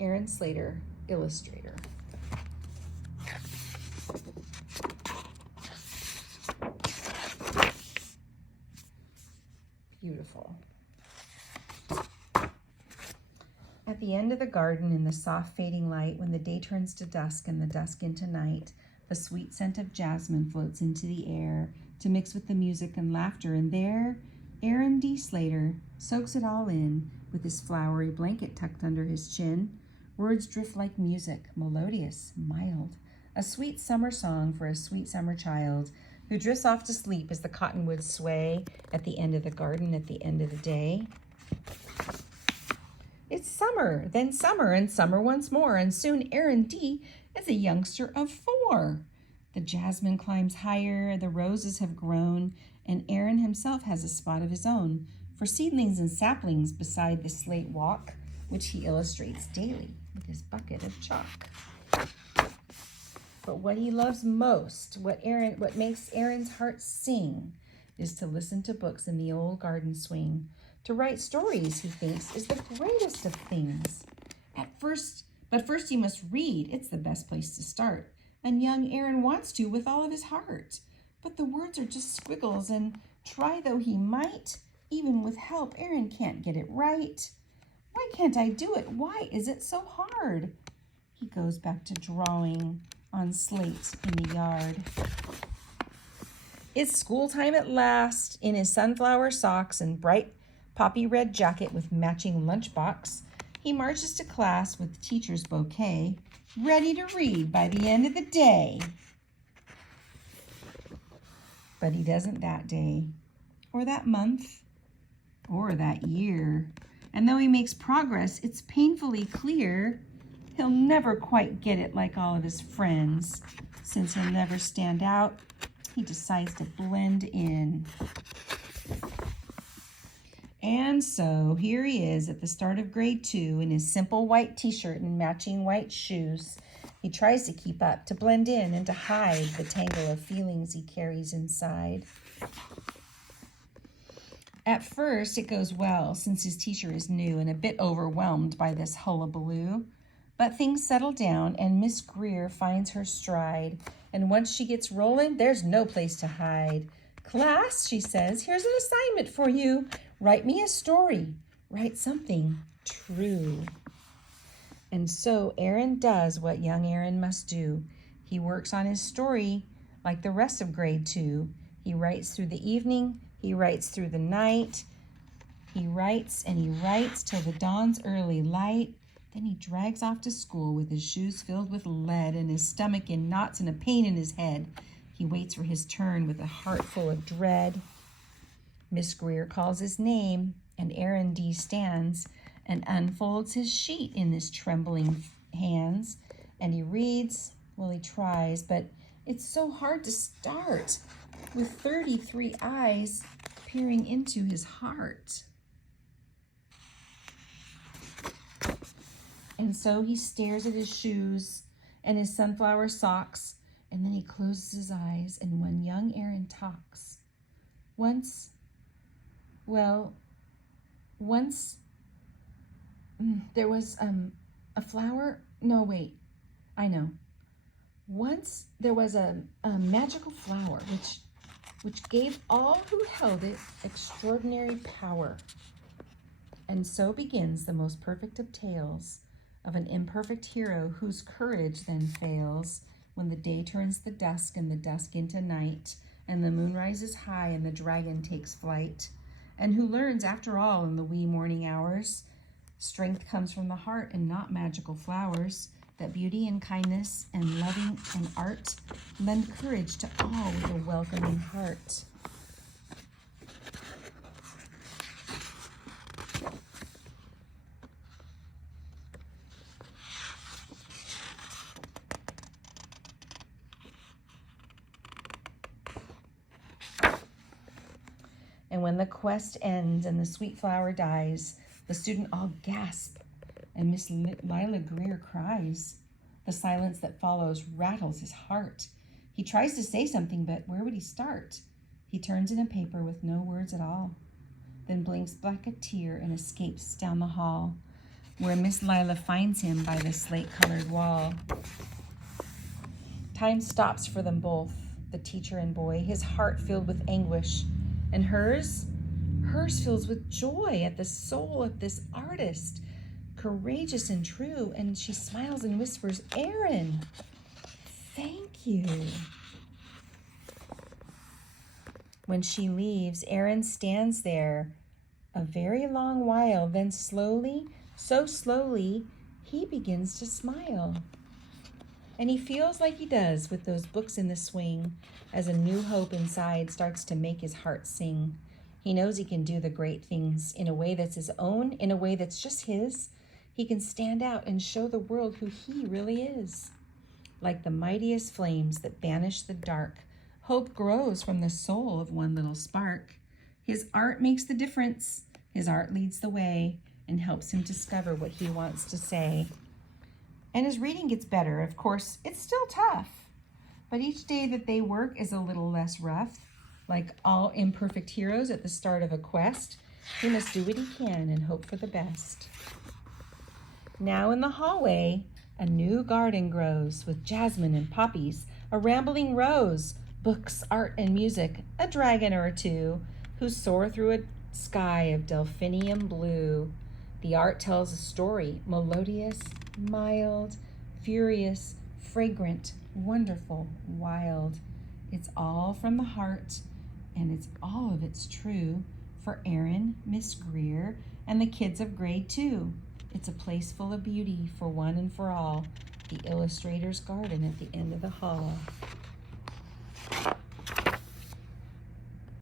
Aaron Slater, Illustrator. Beautiful. At the end of the garden, in the soft fading light, when the day turns to dusk and the dusk into night, the sweet scent of jasmine floats into the air to mix with the music and laughter, and there Aaron D. Slater soaks it all in with his flowery blanket tucked under his chin. Words drift like music, melodious, mild, a sweet summer song for a sweet summer child who drifts off to sleep as the cottonwoods sway at the end of the garden at the end of the day. It's summer, then summer, and summer once more, and soon Aaron D. is a youngster of 4. The jasmine climbs higher, the roses have grown, and Aaron himself has a spot of his own for seedlings and saplings beside the slate walk, which he illustrates daily with his bucket of chalk. But what he loves most, what makes Aaron's heart sing, is to listen to books in the old garden swing. To write stories, he thinks, is the greatest of things. But first he must read. It's the best place to start. And young Aaron wants to with all of his heart. But the words are just squiggles, and try though he might, even with help, Aaron can't get it right. Why can't I do it? Why is it so hard? He goes back to drawing on slates in the yard. It's school time at last. In his sunflower socks and bright poppy red jacket with matching lunchbox, he marches to class with the teacher's bouquet, ready to read by the end of the day. But he doesn't that day, or that month, or that year. And though he makes progress, it's painfully clear he'll never quite get it like all of his friends. Since he'll never stand out, he decides to blend in. And so here he is at the start of grade 2 in his simple white t-shirt and matching white shoes. He tries to keep up, to blend in and to hide the tangle of feelings he carries inside. At first, it goes well since his teacher is new and a bit overwhelmed by this hullabaloo. But things settle down and Miss Greer finds her stride. And once she gets rolling, there's no place to hide. Class, she says, here's an assignment for you. Write me a story. Write something true. And so Aaron does what young Aaron must do. He works on his story like the rest of grade 2. He writes through the evening. He writes through the night. He writes and he writes till the dawn's early light. Then he drags off to school with his shoes filled with lead and his stomach in knots and a pain in his head. He waits for his turn with a heart full of dread. Miss Greer calls his name, and Aaron D. stands and unfolds his sheet in his trembling hands. And he reads, well, he tries, but it's so hard to start with 33 eyes peering into his heart. And so he stares at his shoes and his sunflower socks, and then he closes his eyes, and when young Aaron talks, once there was a flower. No, wait, I know. Once there was a magical flower which gave all who held it extraordinary power. And so begins the most perfect of tales of an imperfect hero whose courage then fails when the day turns the dusk and the dusk into night, and the moon rises high and the dragon takes flight, and who learns after all in the wee morning hours, strength comes from the heart and not magical flowers, that beauty and kindness and loving and art lend courage to all with a welcoming heart. And when the quest ends and the sweet flower dies, the student all gasp, and Miss Lila Greer cries. The silence that follows rattles his heart. He tries to say something, but where would he start? He turns in a paper with no words at all, then blinks back a tear and escapes down the hall. where Miss Lila finds him by the slate-colored wall. Time stops for them both, the teacher and boy, his heart filled with anguish. And hers fills with joy at the soul of this artist, courageous and true. And she smiles and whispers, "Aaron, thank you." When she leaves, Aaron stands there a very long while. Then slowly, so slowly, he begins to smile. And he feels like he does with those books in the swing, as a new hope inside starts to make his heart sing. He knows he can do the great things in a way that's his own, in a way that's just his. He can stand out and show the world who he really is. Like the mightiest flames that banish the dark, hope grows from the soul of one little spark. His art makes the difference. His art leads the way and helps him discover what he wants to say. And his reading gets better. Of course, it's still tough, but each day that they work is a little less rough. Like all imperfect heroes at the start of a quest, he must do what he can and hope for the best. Now in the hallway, a new garden grows with jasmine and poppies, a rambling rose, books, art, and music, a dragon or two who soar through a sky of delphinium blue. The art tells a story, melodious, mild, furious, fragrant, wonderful, wild. It's all from the heart, and it's all of it's true for Aaron, Miss Greer, and the kids of grade 2. It's a place full of beauty for one and for all, the Illustrator's garden at the end of the hall.